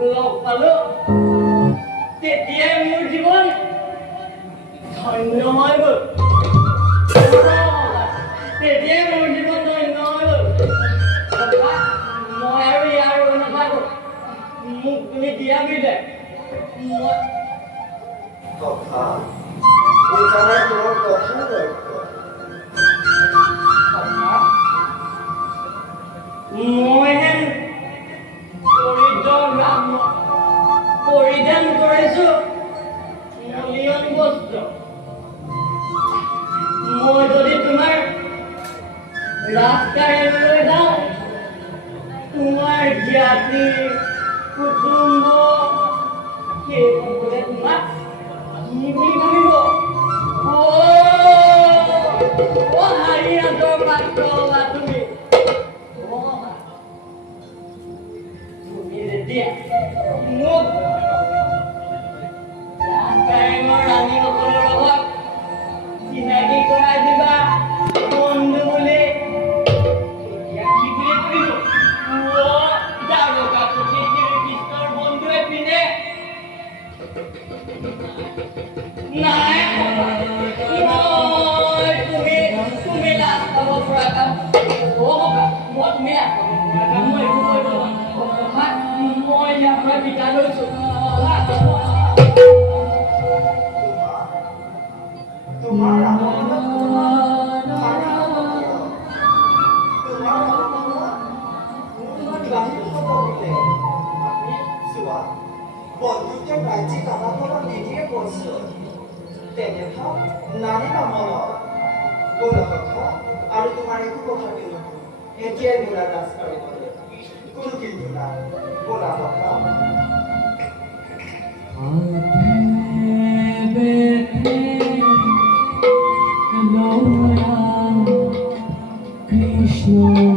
লগ পালো তেতিয়াই মোৰ জীৱন ধন্য হৈ গ'ল তেতিয়াই মোৰ জীৱন ধন্য হৈ গ'ল মই আৰু ইয়াৰ নাথাকো মোক তুমি দিয়া বিলে কথা এই জানাই তোমাৰ কথা মই হেন পৰিধান কৰিছো মূল্যৱান বস্ত্ৰ মই যদি তোমাৰ ৰাজকাৰ্যলৈ যাওঁ তোমাৰ জ্ঞাতি কুটুম্ব সেইসকলে তোমাক কি বুলি ভাবিব হাৰিয়াতৰ পাত্ৰ হ'লা তুমি যেতিয়া মোক ৰাজকাৰেঙৰ ৰাণীসকলৰ লগত চিনাকি কৰাই দিবা বন্ধু বুলি এতিয়া কি বুলি কৰিব দাৰোগাপতি শ্ৰীকৃষ্ণৰ বন্ধুৱে পিনে নাই তুমি লাজ পাব পৰা কাম মই তুমি লাজ পাব পৰা কাম মই একো কৰিব মই ইয়াৰ পৰা বিদায় লৈছো বন্ধুত্ব বাহ্যিক আলাপৰ নিধিয়ে কৈছো তেনেহা নাৰী নামৰ বোলা কথা আৰু তোমাৰ একো কথা দিওঁ এতিয়াই বোলা ৰাজকাৰী কৰে কোনো কিন্তু নাই বোলা কথা Krishna